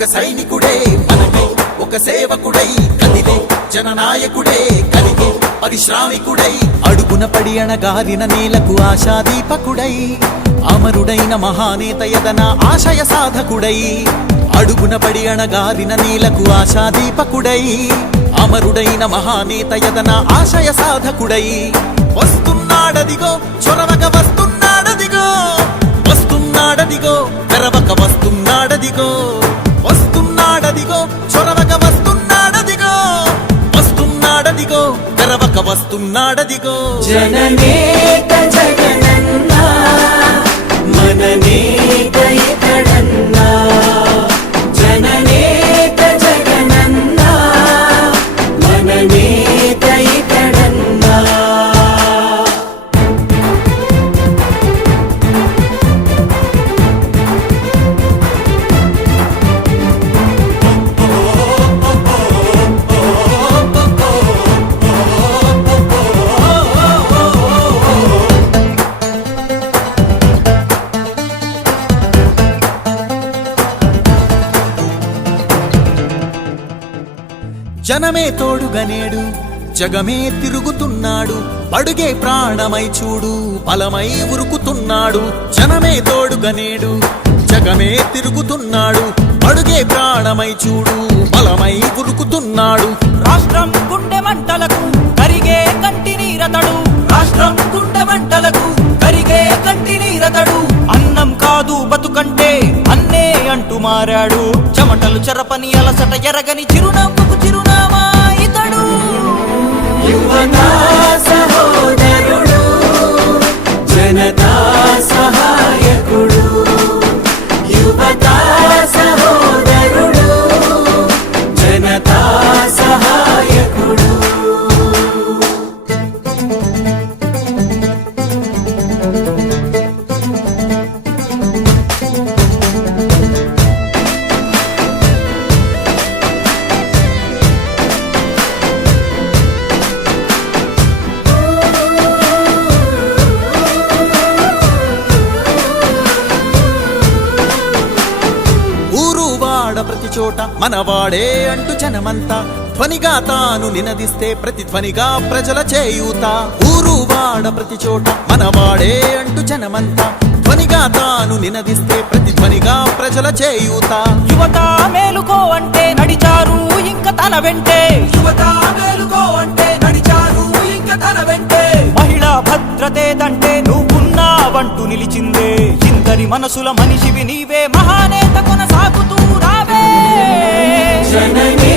ఒక సైనికుడే మనకై ఒక సేవకుడై కదిలే జననాయకుడే కలిగే పరిశ్రామికుడై అడుగున పడి అణగారిన నేలకు ఆశాదీపకుడై అమరుడైన మహానేత యదన ఆశయ సాధకుడై అడుగున పడి అణగారిన నేలకు ఆశాదీపకుడై అమరుడైన మహానేత యదన ఆశయ సాధకుడై వస్తున్నాడదిగో చొరవక వస్తున్నాడదిగో వస్తున్నాడదిగో తెరవక వస్తున్నాడదిగో వస్తున్నాడదిగో చొరవక వస్తున్నాడదిగో వస్తున్నాడదిగో తెరవక వస్తున్నాడదిగో జననేత జగనన్నా మననేత ఇతడన్నా జననేత జగనన్నా మననేత ఇతడన్నా జనమే తోడుగనేడు జగమే తిరుగుతున్నాడు అడుగే ప్రాణమై చూడు బలమై ఉరుకుతున్నాడు జనమే తోడుగనేడు జగమే తిరుగుతున్నాడు అడుగే ప్రాణమై చూడు బలమై ఉరుకుతున్నాడు రాష్ట్రం గుండె మంటలకు కరిగే కంటి నీరతడు రాష్ట్రం గుండె మంటలకు కరిగే కంటి నీరతడు అన్నం కాదు బతుకంటే అన్నే అంటూ మారాడు చెమటలు చెరపని అలసట ఎరగని చిరునవ్వుకు చిరునామా ఇతడు యువతా సహోదరుడు జనతా సహాయకుడు యువతా సహోదరుడు జనతా సహాయకుడు ప్రతి చోట మనవాడే అంటూ జనమంతా ధ్వనిగా తాను నినదిస్తే ప్రతిధ్వనిగా ప్రజల చేయూత ఊరు వాడ ప్రతి చోట మనవాడే అంటూ జనమంతా ధ్వనిగా తాను నినదిస్తే ప్రతిధ్వనిగా ప్రజల చేయూత యువత మేలుకో అంటే నడిచారు ఇంకా తన వెంటే యువత మేలుకో అంటే నడిచారు ఇంకా తన వెంటే మహిళా భద్రతేదంటే నువ్వున్నావంటూ నిలిచిందే ఇందరి మనసుల మనిషివి నీవే మహానేత కొనసాగుతూ రావే జననే